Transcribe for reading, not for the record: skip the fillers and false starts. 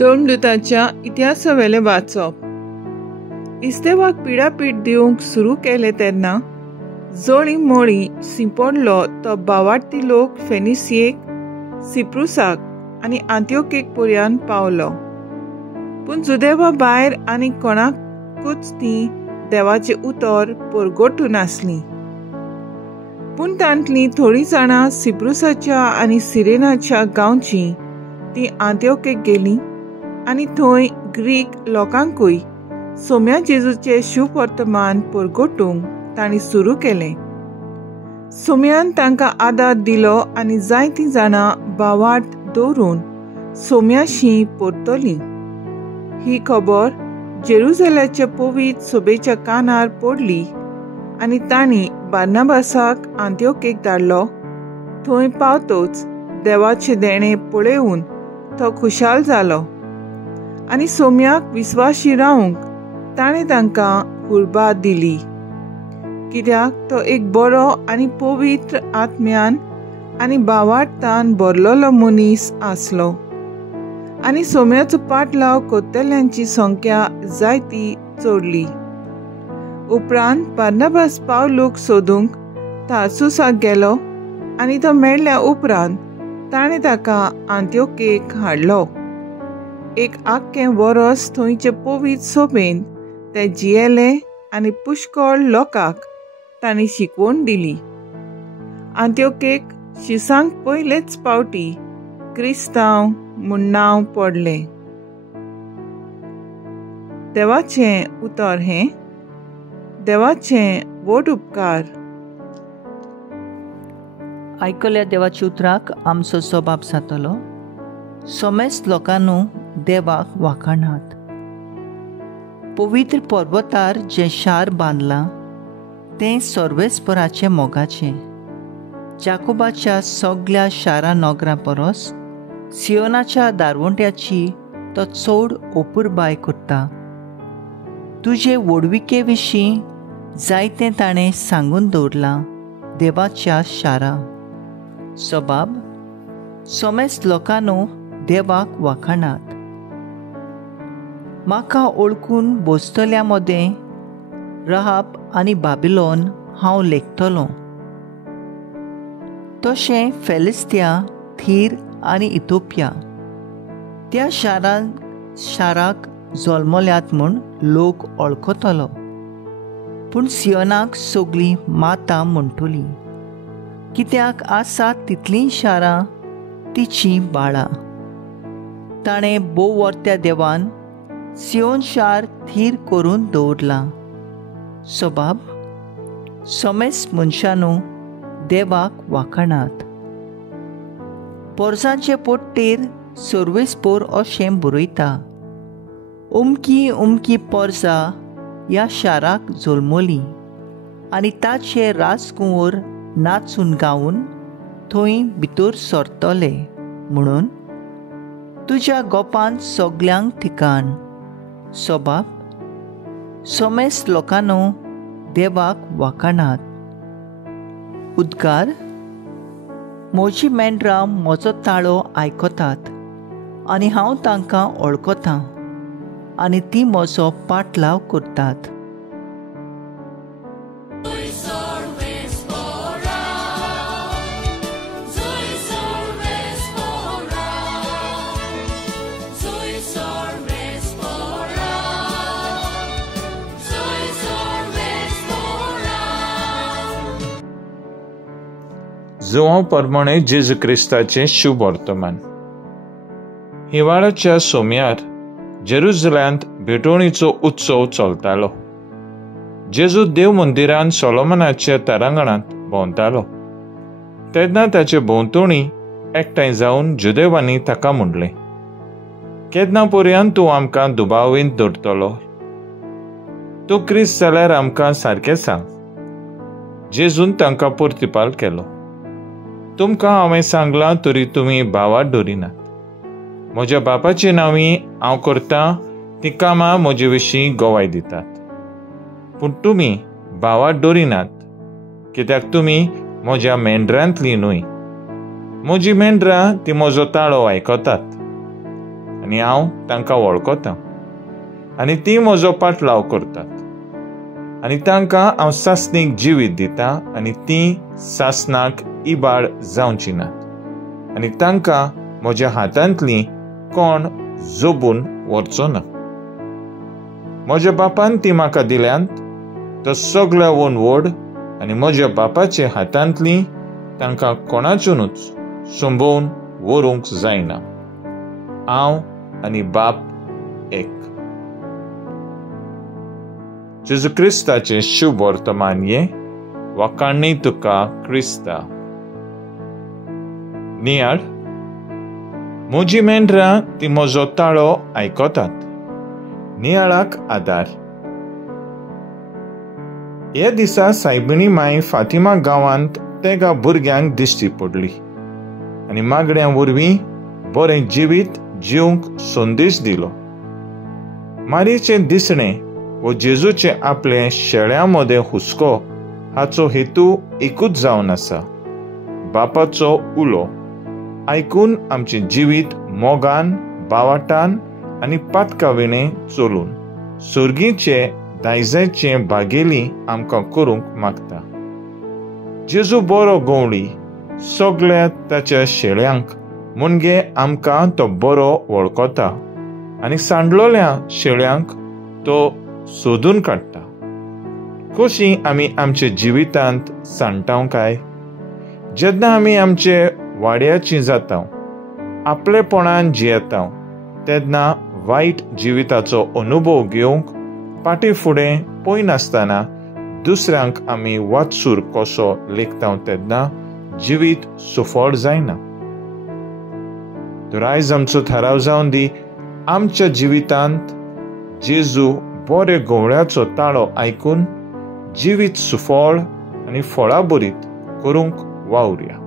धर्मदूताच्या इतिहासावेले वाचप. इस्तेवाक पिडापीड दिवंक सुरू केले तेन्ना जळी मळी सिंपडलो तो बावार्थी लोक फेनिसियेक, सिप्रुसाक आनी आंत्योकेक पर्यंत पावलो. पूण जुदेवा भायर आनी कोणाकूच ती देवाचे उतर परगटून नासली. पूण तांतली थोडी जाणां सिप्रुसाच्या आनी सिरेनाच्या गांवची ती आंत्योकेक गेली आनी थंय ग्रीक लोकांकूय सोम्या जेजूचे शुभ वर्तमान परगटूंक तांणी सुरू केलें. सोम्यान तांकां आदार दिलो आनी जायतीं जाणां भावार्थ दवरून सोम्याशी परतलीं. ही खबर जेरुसलेमाच्या पवित्र सभेच्या कानार पडली आनी तांणी बार्नाबासाक आंत्योकेक धाडलो. थंय पावतच देवाचे देणे पळयून तो खुशाल जालो आनी सोम्याक विस्वाशी रावंक ताणें तांकां उर्बा दिली, कित्याक तो एक बरो आनी पवित्र आत्म्यान आनी भावार्थान भरलेलो मनीस आसलो. आनी सोम्याचो पाटलाव करतल्यांची संख्या जायती चडली. उपरांत बार्नाबास पावलूक सोदूंक तार्सुसाक गेलो आनी तो मेळ्ळ्या उपरांत ताणें ताका आंत्योकेक हाडलो. एक आख्खें वरस थंयचे पवित्र सभेन ते जियेले आनी पुष्कळ लोकांक तांणी शिकवण दिली. आंत्योकेक शिसांक पयलेच पावटी क्रिस्तांव म्हूण नांव पडलें. देवाचें उतर हें. देवाचें व्हड उपकार. आयकल्या देवाच्या उतराक आमचो जबाब जातलो. सोमेस्त लोकांनू देवाक वाखाणात. पवित्र पर्वतार जें शार बांदलां तें सर्वेस्पराचे मोगाचें. जाकोबाच्या सगळ्या शारा नोगरां परस सियोनाच्या दारवंट्याची तो चड ओपुरबाय करता. तुजे व्हडविके विशीं जायतें ताणें सांगून दवरलां देवाच्या शारा. जबाब. सोमेस्त लोकांनू देवाक वाखाणात. म्हाका ओळखून बोसतल्या मदें राहाब आनी बाबिलोन हांव लेखतलों. तशें फेलिस्तिया, थीर आनी इथोपिया त्या शाराक जल्मल्यात म्हूण लोक ओळखतलो. पूण सियोनाक सगळीं माता म्हणटलीं, कित्याक आसात तितलीं शारां तिचीं बाळां. ताणें बोवर्त्या देवान सियोन शार थीर करून दवरलां. जबाब. सोमेस्त मनशांनू देवाक वाखाणात. पोरसांचे पोट्टेर सर्वेस्पोर अशें बरयता. उमकी उमकी पोरसां ह्या शाराक जल्मलीं आनी ताचे राजकुंवर नाचून गावून थंय भितर सरतले म्हणून तुज्या गोपांत सगल्यांक ठिकाण. जबाब. सोमेस्त लोकांनू देवाक वाखाणात. उद्गार. म्हजी मेंढरां म्हजो ताळो आयकतात आनी हांव तांकां वळखतां आनी तीं म्हजो पाटलाव करतात. जुवांव प्रमाणे जेजू क्रिस्ताचें शुभ वर्तमान. हिवाळ्याच्या सोमयार जेरुसलेमांत भेटवणीचो उत्सव चलतालो. जेजू देव मंदिरांत सोलोमनाच्या तारांगणांत भोंवतालो. तेन्ना ताचे भोंवतणी एकठांय जावन जुदेवांनी ताका म्हणलें, केन्ना पर्यंत तूं आमकां दुबावीत दवरतलो? तूं क्रिस्त जाल्यार आमकां सारकें सांग. जेजून तांकां प्रतिपाल केलो, तुमकां हांवें सांगलां तरी तुमी भावार्थ धरिनात. म्हज्या बापाची नांवीं हांव करतां तीं कामां म्हजे विशीं गोवाय दितात. पूण तुमी भावार्थ धरिनात, कित्याक तुमी म्हज्या मेंढरांतलीं न्हय. म्हजी मेंढरां ती म्हजो ताळो आयकतात आनी हांव तांकां वळखतां आनी ती म्हजो पाटलाव करतात आनी तांकां हांव सासणीक जिवीत दितां आनी ती सासणाक इबाड जावची नात आनी तांकां म्हज्या हातांतली कोण जोबून व्हरचो ना. म्हज्या बापान ती म्हाका दिल्यांत, तो सगळ्यावून व्हड आनी म्हज्या बापाचे हातांतली तांकां कोणाचुनूच संभोवन व्हरूंक जायना. हांव आनी बाप एक. जेजू क्रिस्ताचें शुभ वर्तमान ये वाकाण्णी तुका क्रिस्ता. नियाळ, म्हजी मेंढरां ती म्हजो ताळो आयकतात. नियाळाक आदार. ह्या दिसा सायबिणी माय फातिमा गांवांत तेगा भुरग्यांक दिश्टी पडली आनी मागण्या वरवीं बरें जिवीत जिवंक संदेश दिलो. मारीचें दिसणें वो जेजूचे आपले शेळ्यां मदें हुस्को हाचो हेतू एकूच जावन आसा. बापाचो उलो आयकून आमचें जिवीत मोगान, बावाटान आनी पातकाविणें चलून सुर्गीचे दायजाचे बागेली आमकां करूंक मागता. जेजू बरो गवळी सगळ्या ताच्या शेळ्यांक मुणगे आमकां तो बरो वळखता आनी सांडलोल्या शेळ्यांक तो सोदून काडटा. कशी आमी आमच्या जिवितांत सांडटाव काय? जेन्ना आमी आमचे वाड्याची जाता, आपलेपणान जियेता, तेन्ना वायट जिविताचो अनुभव घेवंक पाटी फुडें पळयनासतना दुसऱ्यांक आमी वाचूर कसो लेखता तेन्ना जिवीत सुफळ जायना. तर आयज आमचो थाराव जावन दी, आमच्या जिवितांत जेजू बरे गवळ्याचो ताळो आयकून जिवीत सुफळ आनी फळां बरीत करूंक वावुरया.